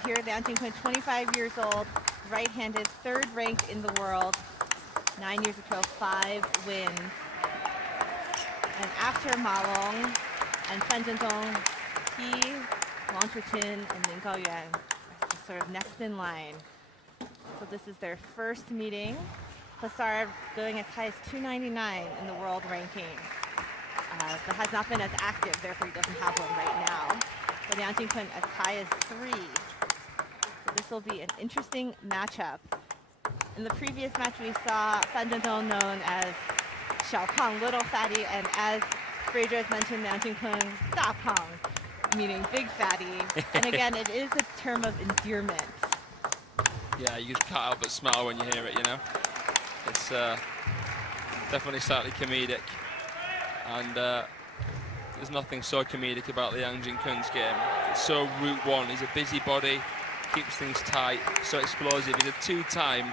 And here, Liang Jinkkun, 25 years old, right-handed, third ranked in the world, 9 years ago, 5 wins. And after Ma Long and Fan Zhendong, he, Wang Chuqin, and Lin Gaoyuan are sort of next in line. So this is their first meeting. Plassard going as high as 299 in the world ranking. But has not been as active, therefore he doesn't have one right now. But Liang Jinkkun as high as 3. So this will be an interesting matchup. In the previous match, we saw Fan Zhendong known as Xiao Pang, little fatty, and as Fraser has mentioned, Liang Jinkkun, Da Pang, meaning big fatty. And again, it is a term of endearment. Yeah, you can't help but smile when you hear it, you know. It's definitely slightly comedic. And there's nothing so comedic about Liang Jinkkun's game. It's so route one. He's a busybody, keeps things tight, so explosive. He's a 2-time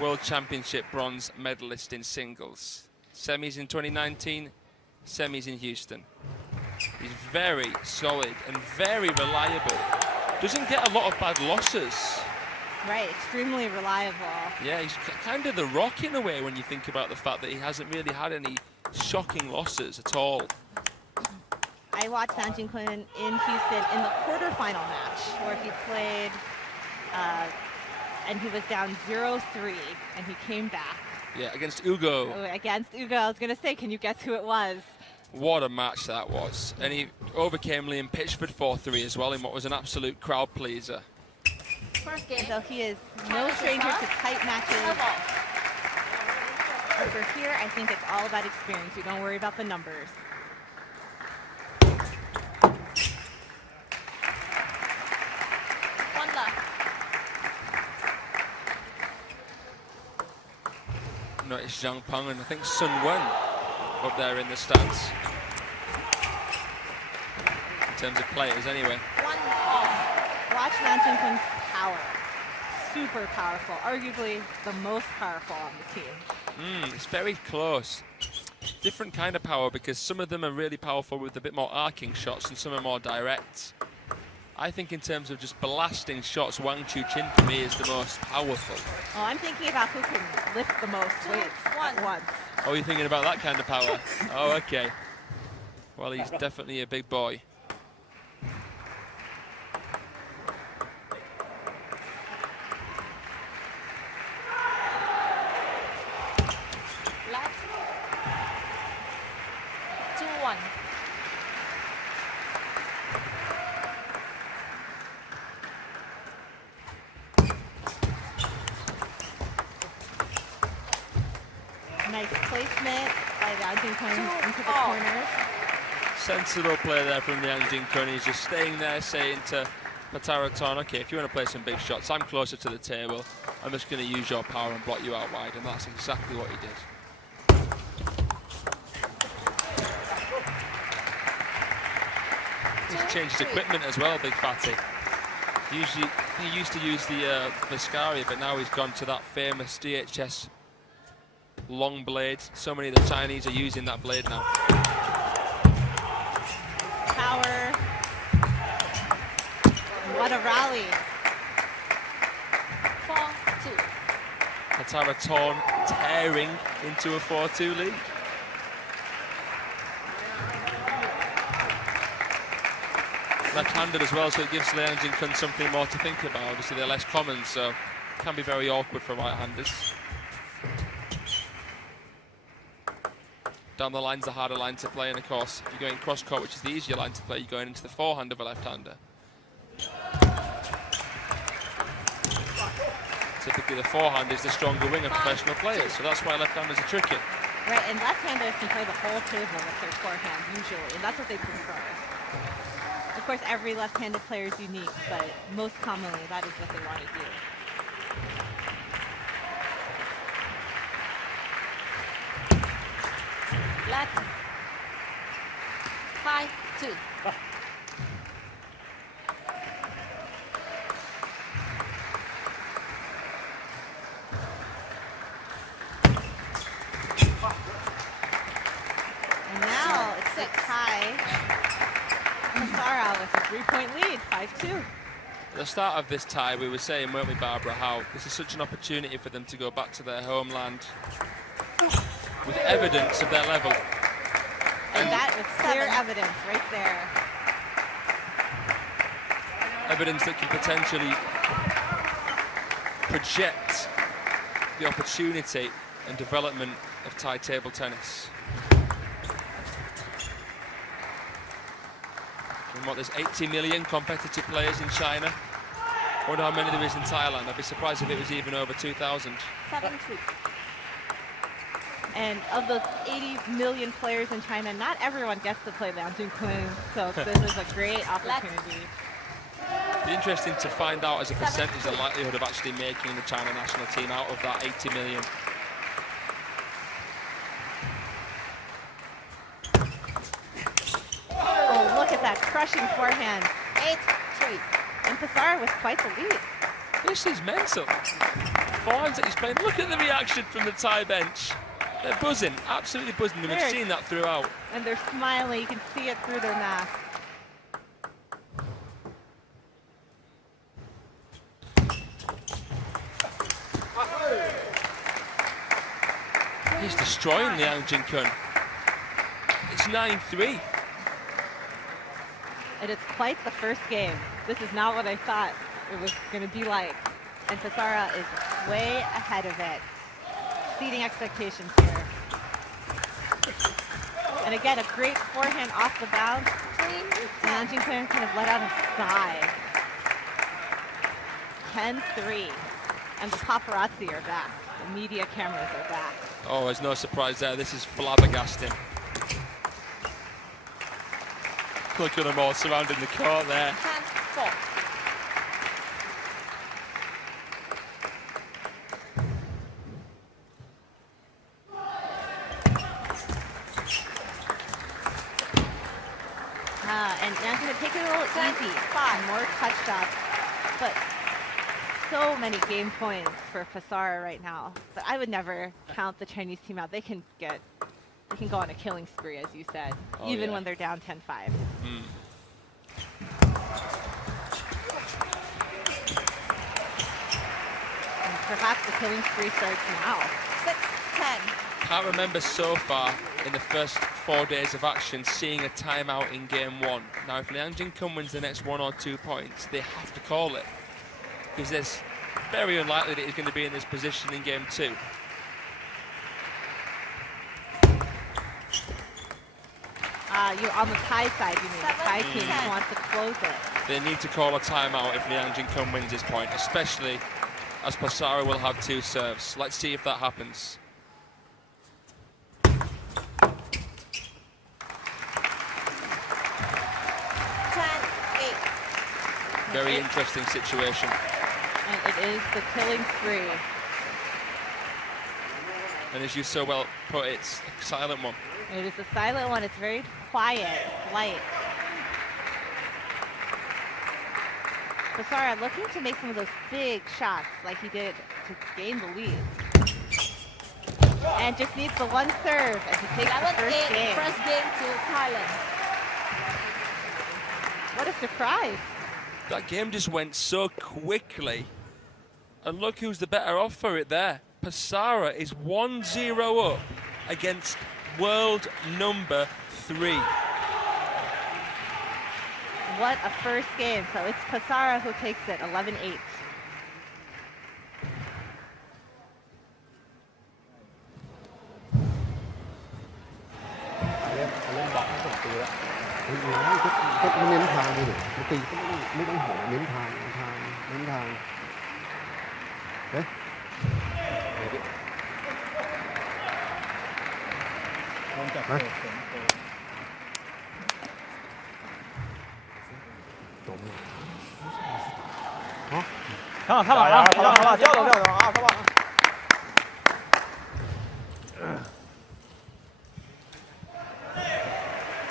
World Championship bronze medalist in singles. Semis in 2019, semis in Houston. He's very solid and very reliable. Doesn't get a lot of bad losses. Right, extremely reliable. Yeah, he's kind of the Rock in a way when you think about the fact that he hasn't really had any shocking losses at all. I watched Liang Jinkkun in Houston in the quarterfinal match where he played and he was down 0-3 and he came back. Yeah, against Ugo. Oh, against Ugo. I was going to say, can you guess who it was? What a match that was. And he overcame Liam Pitchford 4-3 as well in what was an absolute crowd pleaser. First game. So he is no stranger to tight matches. But for here, I think it's all about experience. You don't worry about the numbers. One left. No, it's Zhang Peng and I think Sun Wen up there in the stands. In terms of players, anyway. Watch Liang Jinkkun's power. Super powerful. Arguably the most powerful on the team. It's very close. Different kind of power because some of them are really powerful with a bit more arcing shots and some are more direct. I think in terms of just blasting shots, Wang Chuqin for me is the most powerful. Oh, I'm thinking about who can lift the most weights at once. Oh, you're thinking about that kind of power? Oh, okay. Well, he's definitely a big boy. Left. 2-1. Nice placement by Liang Jinkkun into the corners. Sensible play there from Liang Jinkkun. He's just staying there saying to PATTARATORN, okay, if you want to play some big shots, I'm closer to the table. I'm just going to use your power and block you out wide, and that's exactly what he did. He's changed his equipment as well, big fatty. Usually, he used to use the Viscaria, but now he's gone to that famous DHS long blade. So many of the Chinese are using that blade now. Power. What a rally. 4-2. PATTARATORN tearing into a 4-2 lead. Left-handed as well, so it gives Liang Jinkkun something more to think about. Obviously, they're less common, so it can be very awkward for right-handers. Down the line's the harder line to play, and of course, if you're going cross-court, which is the easier line to play, you're going into the forehand of a left-hander. Typically, the forehand is the stronger wing of professional players, so that's why left-handers are tricky. Right, and left-handers can play the whole table with their forehand, usually, and that's what they prefer. Of course, every left-handed player is unique, but most commonly, that is what they want to do. Left. 5-2. And now it's a tie. Masara with a 3-point lead, 5-2. At the start of this tie, we were saying, weren't we, Barbara, how this is such an opportunity for them to go back to their homeland with evidence of their level. And that is clear evidence right there. Evidence that can potentially project the opportunity and development of Thai table tennis. And what, there's 80 million competitive players in China. I wonder how many there is in Thailand. I'd be surprised if it was even over 2,000. 7-3. And of those 80 million players in China, not everyone gets to play LIANG JINKKUN, so this is a great opportunity. It'd be interesting to find out as a percentage the likelihood of actually making the China national team out of that 80 million. Oh, look at that crushing forehand. 8-3. And Passara with quite the lead. This is mental. Forehands that he's playing. Look at the reaction from the Thai bench. They're buzzing, absolutely buzzing. And we've seen that throughout. And they're smiling. You can see it through their mask. He's destroying LIANG JINKKUN. It's 9-3. And it's quite the first game. This is not what I thought it was going to be like. And Passara is way ahead of it. Exceeding expectations here. And again, a great forehand off the bounce. LIANG JINKKUN kind of let out a sigh. 10-3. And the paparazzi are back. The media cameras are back. Oh, there's no surprise there. This is flabbergasting. Look at them all surrounding the court there. 10-4. And now I'm going to take it a little easy. 5 more touch shots. But so many game points for Passara right now. But I would never count the Chinese team out. They can go on a killing spree, as you said, even when they're down 10-5. And perhaps the killing spree starts now. 6-10. Can't remember so far in the first 4 days of action seeing a timeout in game 1. Now, if LIANG JINKKUN wins the next 1 or 2 points, they have to call it. Because it's very unlikely that he's going to be in this position in game 2. You're on the Thai side, you mean. The Thai team wants to close it. They need to call a timeout if LIANG JINKKUN wins this point, especially as Passara will have 2 serves. Let's see if that happens. Very interesting situation. And it is the killing spree. And as you so well put, it's a silent one. It is a silent one. It's very quiet, light. Passara looking to make some of those big shots like he did to gain the lead. And just needs the 1 serve and to take the first game. First game to Thailand. What a surprise. That game just went so quickly. And look who's the better off for it there. Passara is 1-0 up against world number 3. What a first game. So it's Passara who takes it, 11-8.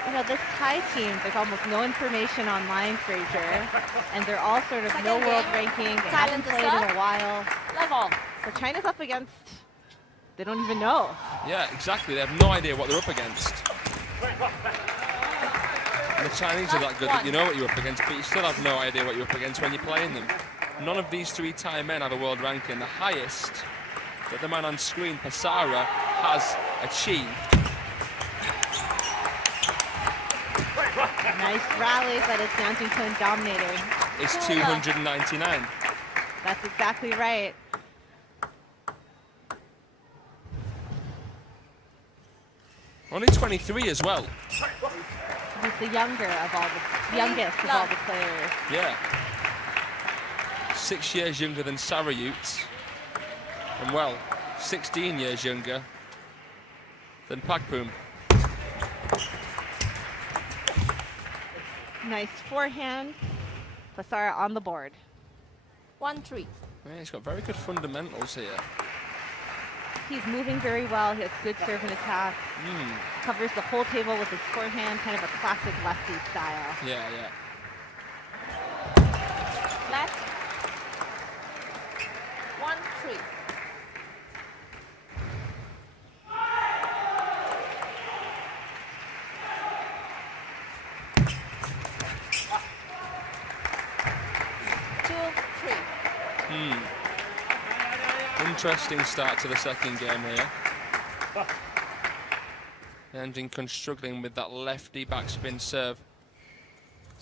You know, this Thai team, there's almost no information online, Fraser, and they're all sort of no world ranking. They haven't played in a while. Level. So China's up against, they don't even know. Yeah, exactly. They have no idea what they're up against. And the Chinese are that good that you know what you're up against, but you still have no idea what you're up against when you're playing them. None of these three Thai men have a world ranking. The highest that the man on screen, Passara, has achieved. Nice rally, but it's Liang Jinkkun dominating. It's 299. That's exactly right. Only 23 as well. He's the youngest of all the players. Yeah. 6 years younger than Sarayut. And well, 16 years younger than Pakpum. Nice forehand. Passara on the board. 1-3. Yeah, he's got very good fundamentals here. He's moving very well. He has good serve and attack. Covers the whole table with his forehand, kind of a classic lefty style. Yeah, yeah. Left. 1-3. Interesting start to the second game here. Liang Jinkkun struggling with that lefty backspin serve.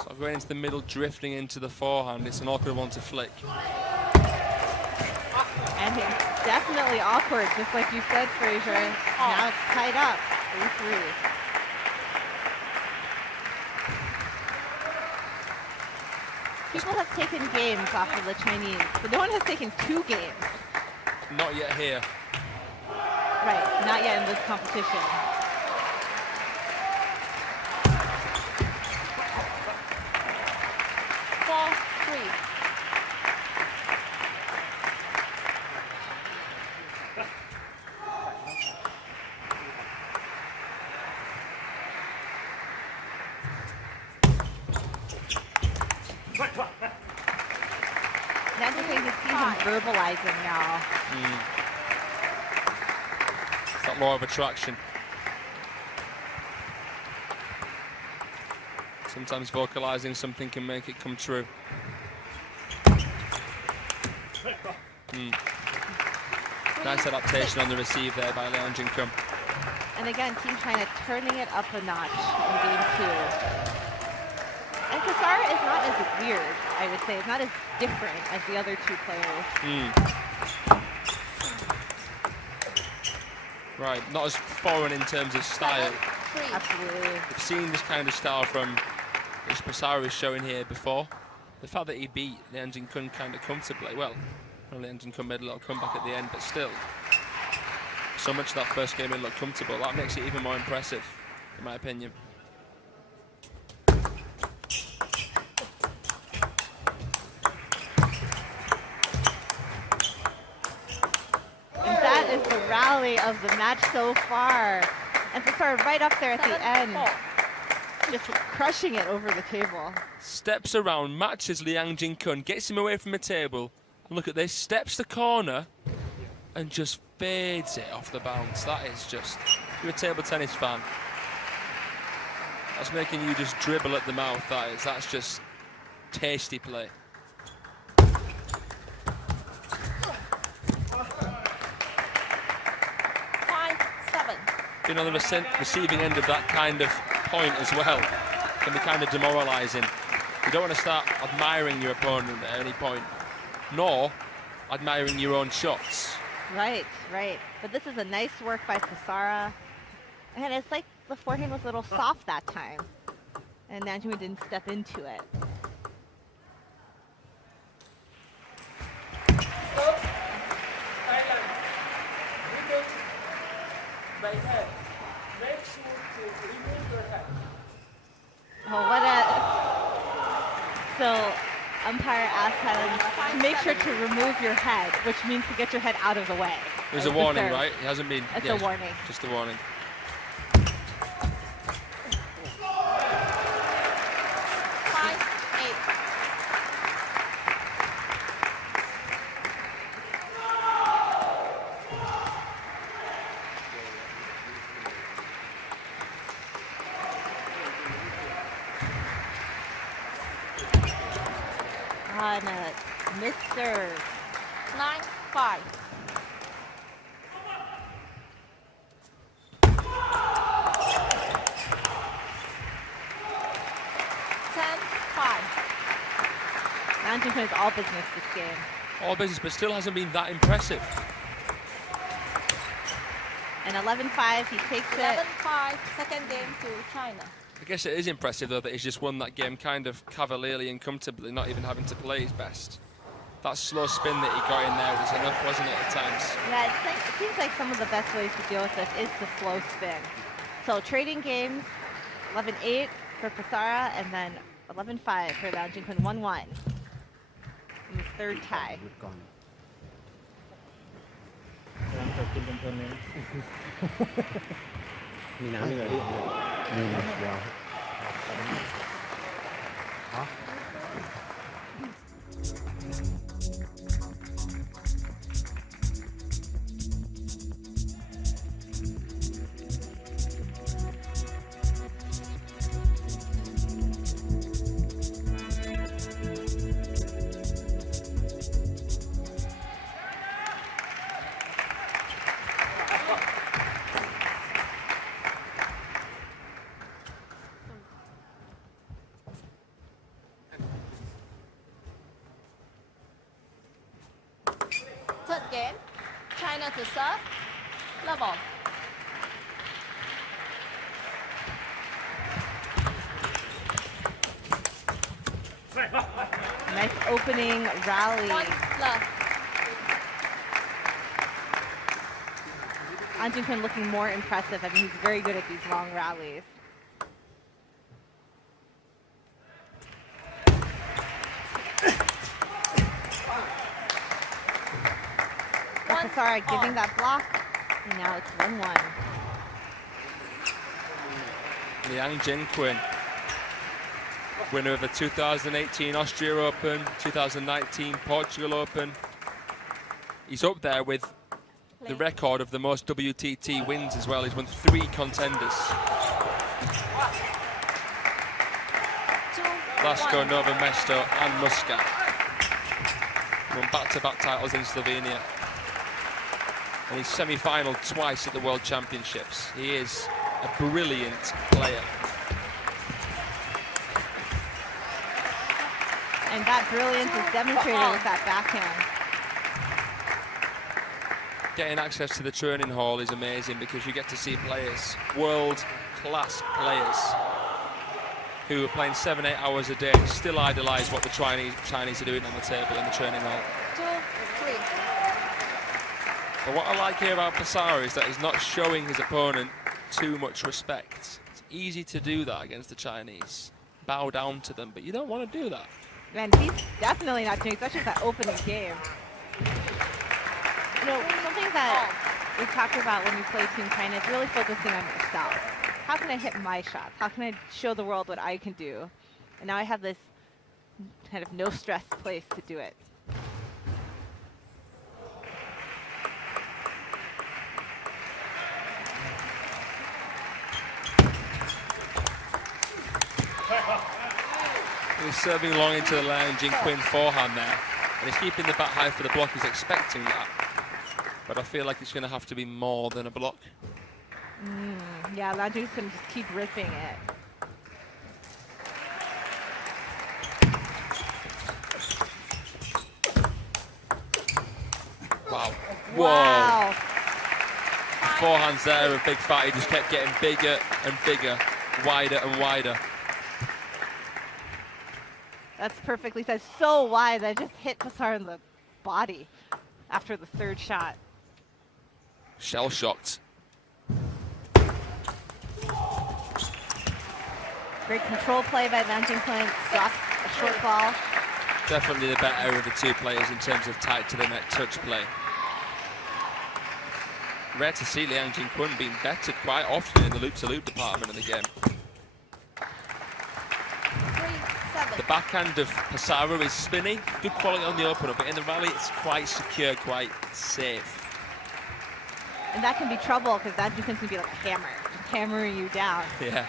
So going into the middle, drifting into the forehand. It's an awkward one to flick. And it's definitely awkward, just like you said, Fraser. Now it's tied up, 3-3. People have taken games off of the Chinese, but no one has taken 2 games. Not yet here. Right, not yet in this competition. Verbalizing now. It's that law of attraction. Sometimes vocalizing something can make it come true. Nice adaptation on the receive there by Liang Jinkkun. And again, Team China turning it up a notch in game 2. And Passara is not as weird, I would say. It's not as different as the other 2 players. Right, not as foreign in terms of style. Absolutely. We've seen this kind of style from which Passara is showing here before. The fact that he beat Liang Jinkkun kind of comfortably. Well, Liang Jinkkun made a little comeback at the end, but still. So much of that first game it looked comfortable. That makes it even more impressive, in my opinion. Rally of the match so far, and Passara right up there at the end, just crushing it over the table. Steps around, matches Liang Jinkkun, gets him away from the table. And look at this, steps the corner and just fades it off the bounce. That is just, you're a table tennis fan. That's making you just dribble at the mouth, that is. That's just tasty play. Being on the receiving end of that kind of point as well can be kind of demoralising. You don't want to start admiring your opponent at any point, nor admiring your own shots. Right, right. But this is a nice work by Passara. And it's like the forehand was a little soft that time. And Liang Jinkkun didn't step into it. Oh, what a... So, umpire asked Thailand to make sure to remove your head, which means to get your head out of the way. There's a warning, right? It hasn't been... It's a warning. Just a warning. and a missed serve. 9-5. 10-5. Liang Jinkkun is all business this game. All business, but still hasn't been that impressive. And 11-5, he takes it. 11-5. Second game to China. I guess it is impressive, though, that he's just won that game kind of cavalierly and comfortably, not even having to play his best. That slow spin that he got in there was enough, wasn't it, at times? Yeah, it seems like some of the best ways to deal with this is the slow spin. So trading games, 11-8 for Passara, and then 11-5 for Liang Jinkkun, 1-1. In the third tie. กำลังเปิดกินเพลินๆเลยนะมีน้ำมีอะไรด้วยมีนะเดี๋ยวฮะ Third game, China to serve. Level. Nice opening rally. 1 love. Liang Jinkkun looking more impressive. I mean, he's very good at these long rallies. Passara giving that block, and now it's 1-1. Liang Jinkkun, winner of the 2018 Austria Open, 2019 Portugal Open. He's up there with the record of the most WTT wins as well. He's won 3 contenders. 2-1. Lasko, Novo Mesto and Muscat. Won back-to-back titles in Slovenia. And he's semi-final twice at the World Championships. He is a brilliant player. And that brilliance is demonstrated with that backhand. Getting access to the training hall is amazing because you get to see players, world-class players, who are playing 7-8 hours a day, still idolise what the Chinese are doing on the table in the training hall. 2-3. But what I like here about Passara is that he's not showing his opponent too much respect. It's easy to do that against the Chinese. Bow down to them, but you don't want to do that. And he's definitely not doing, especially that opening game. You know, something that we talked about when we play Team China is really focusing on yourself. How can I hit my shots? How can I show the world what I can do? And now I have this kind of no-stress place to do it. He's serving long into the Liang Jinkkun forehand there. And he's keeping the bat high for the block. He's expecting that. But I feel like it's going to have to be more than a block. Yeah, Liang Jinkkun can just keep ripping it. Wow. Wow. The forehands there of Big Fatty just kept getting bigger and bigger, wider and wider. That's perfectly said. So wide that it just hit Passara in the body after the third shot. Shell-shocked. Great control play by Liang Jinkkun. Dropped a short ball. Definitely the better of the two players in terms of tight to the net touch play. Rare to see Liang Jinkkun being bettered quite often in the loop-to-loop department of the game. 3-7. The backhand of Passara is spinny, good quality on the opener, but in the rally it's quite secure, quite safe. And that can be trouble because Liang Jinkkun can be like a hammer, just hammering you down. Yeah.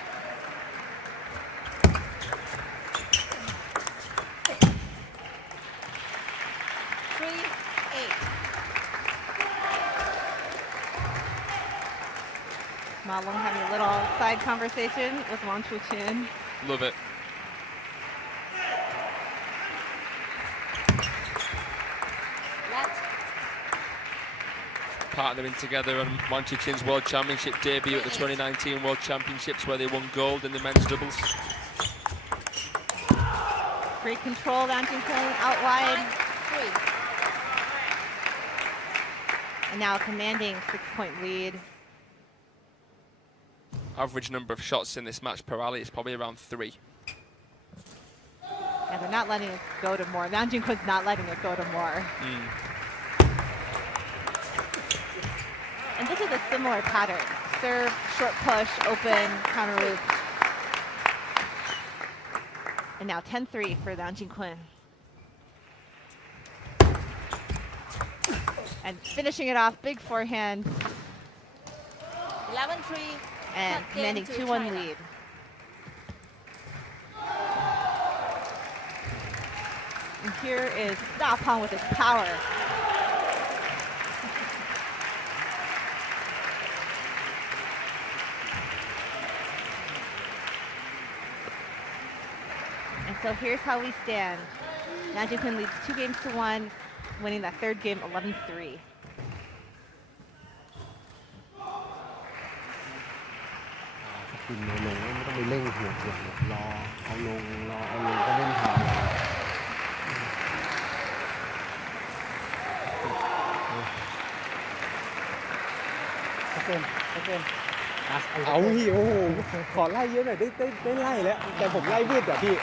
Malong having a little side conversation with Wang Chuqin. Love it. Left. Partnering together on Wang Chuqin's World Championship debut at the 2019 World Championships, where they won gold in the men's doubles. Great control, Liang Jinkkun out wide. 9-3. And now a commanding 6-point lead. Average number of shots in this match per alley is probably around 3. And they're not letting it go to more. Liang Jinkkun's not letting it go to more. And this is a similar pattern. Serve, short push, open, counter loop. And now 10-3 for Liang Jinkkun. And finishing it off, big forehand. 11-3. And Third game commanding to 2-1 China. lead. And here is Da Peng with his power. And so here's how we stand. Liang Jinkkun leads 2-1, winning that third game 11-3. กินลงไม่ต้องไปเร่งหัวรอเอาลงก็เล่นทางเอาพี่โอ้โหขอไล่เยอะหน่อยได้ไล่แล้วแต่ผมไล่วืดอ่ะพี่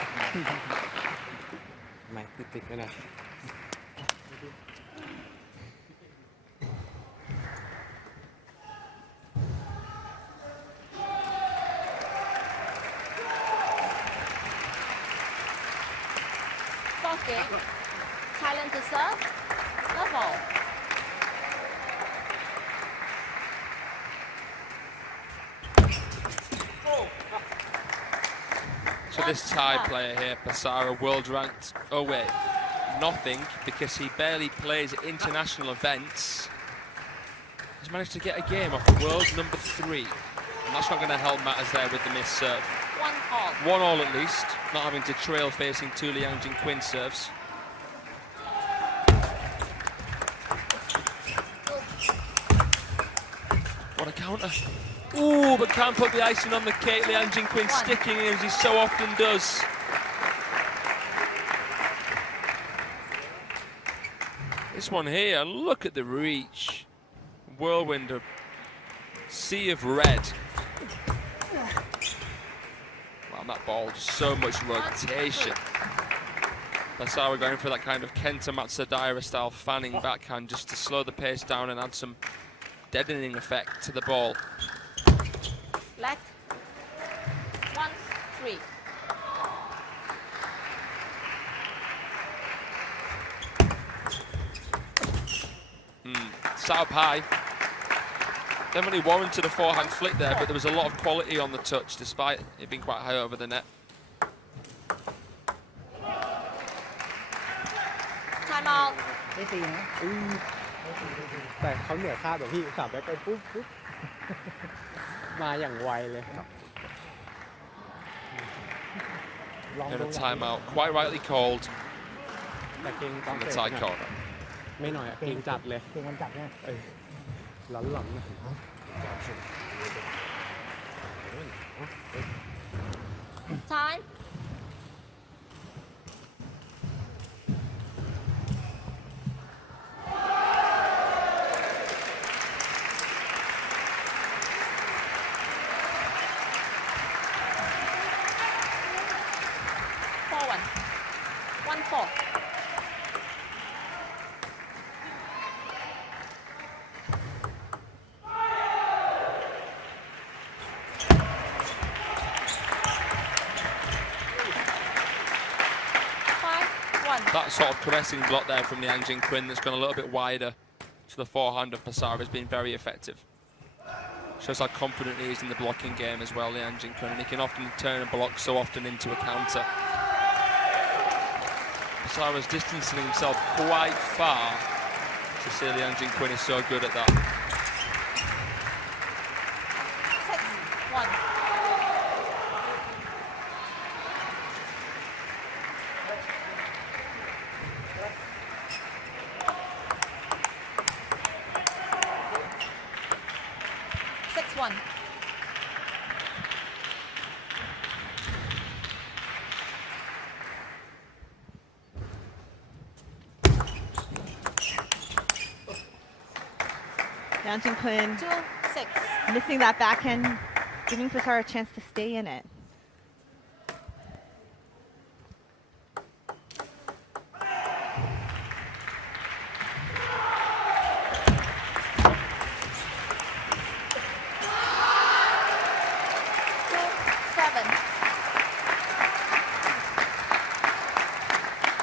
ไม่ติดไปหน่อย Fourth game. Thailand to serve. Level. So this Thai player here, Pasara, world ranked, oh wait, nothing, because he barely plays at international events. He's managed to get a game off the world's number 3. And that's not going to help matters there with the missed serve. 1-all. 1 all at least, not having to trail facing 2 Liang Jinkkun serves. What a counter. Ooh, but can't put the icing on the cake. Liang Jinkkun sticking in as he so often does. This one here, look at the reach. Whirlwind, a sea of red. Wow, that ball, just so much rotation. Pasara going for that kind of Kenta Matsudaira style fanning backhand just to slow the pace down and add some deadening effect to the ball. Left. 1-3. Sat up high. Definitely warranted a forehand flick there, but there was a lot of quality on the touch despite it being quite high over the net. Time out. ได้ตีนะแต่เขาเหนือคาดแบบพี่ขับไปปุ๊บมาอย่างไวเลย And a timeout, quite rightly called แต่เก่งตอน from the เสร็จ Thai corner. ไม่หน่อยเก่งจัดเลยเก่งมันจัดเนี่ยหลอนนะ Time. Forward. 1-4. That sort of caressing block there from Liang Jinkkun that's gone a little bit wider to the forehand of Pasara has been very effective. Shows how confident he is in the blocking game as well, Liang Jinkkun, and he can often turn a block so often into a counter. Pasara's distancing himself quite far to see Liang Jinkkun is so good at that. 6. Liang Jinkkun 2-6. missing that backhand, giving Passara a chance to stay in it.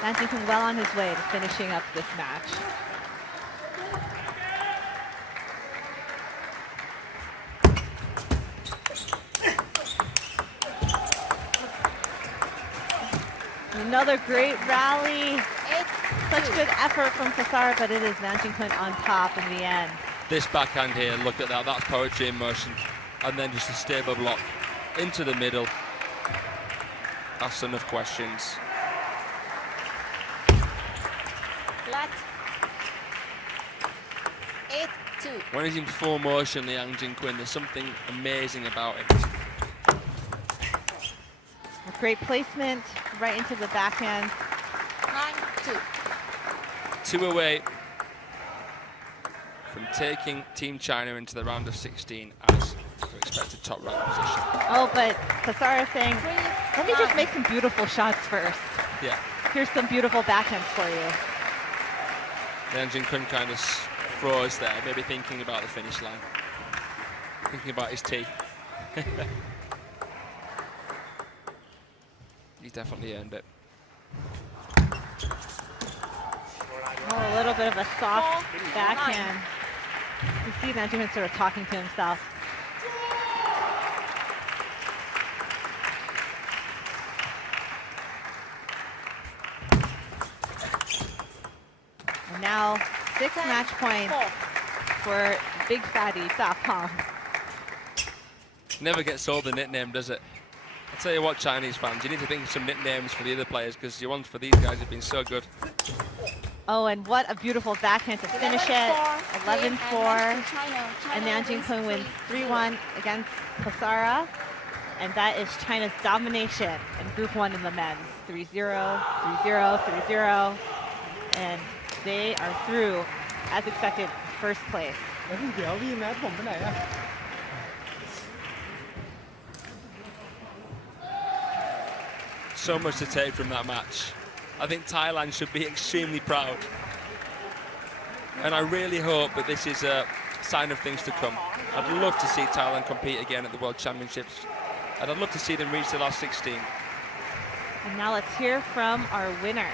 Liang Jinkkun well on his way to finishing up this match. Another great rally. Such good effort from Passara, but it is Liang Jinkkun on top in the end. This backhand here, look at that. That's poetry in motion. And then just a stable block into the middle. That's enough questions. Flat. 8-2. When he's in full motion, Liang Jinkkun, there's something amazing about him. A great placement right into the backhand. 9-2. 2 away from taking Team China into the round of 16 as their expected top rank position. Oh, but Passara saying, let me just 3-9. make some beautiful shots first. Yeah, Here's some beautiful backhands for you. Liang Jinkkun kind of froze there, maybe thinking about the finish line, thinking about his tee. He's definitely earned it. Oh, a little bit of a soft backhand. You see Liang Jinkkun sort of talking to himself. And now 6 match points for Big Fatty Da Pong. Never gets old, the nickname, does it? I'll tell you what, Chinese fans, you need to think of some nicknames for the other players because your ones for these guys have been so good. Oh, and what a beautiful backhand to finish it. 11-4. And Liang Jinkkun wins 3-1 against Passara. And that is China's domination in Group 1 in the men's. 3-0, 3-0, 3-0. And they are through, as expected, first place. เดี๋ยวพี่แมทผมไปไหนอะ So much to take from that match. I think Thailand should be extremely proud. And I really hope that this is a sign of things to come. I'd love to see Thailand compete again at the World Championships. And I'd love to see them reach the last 16. And now let's hear from our winner.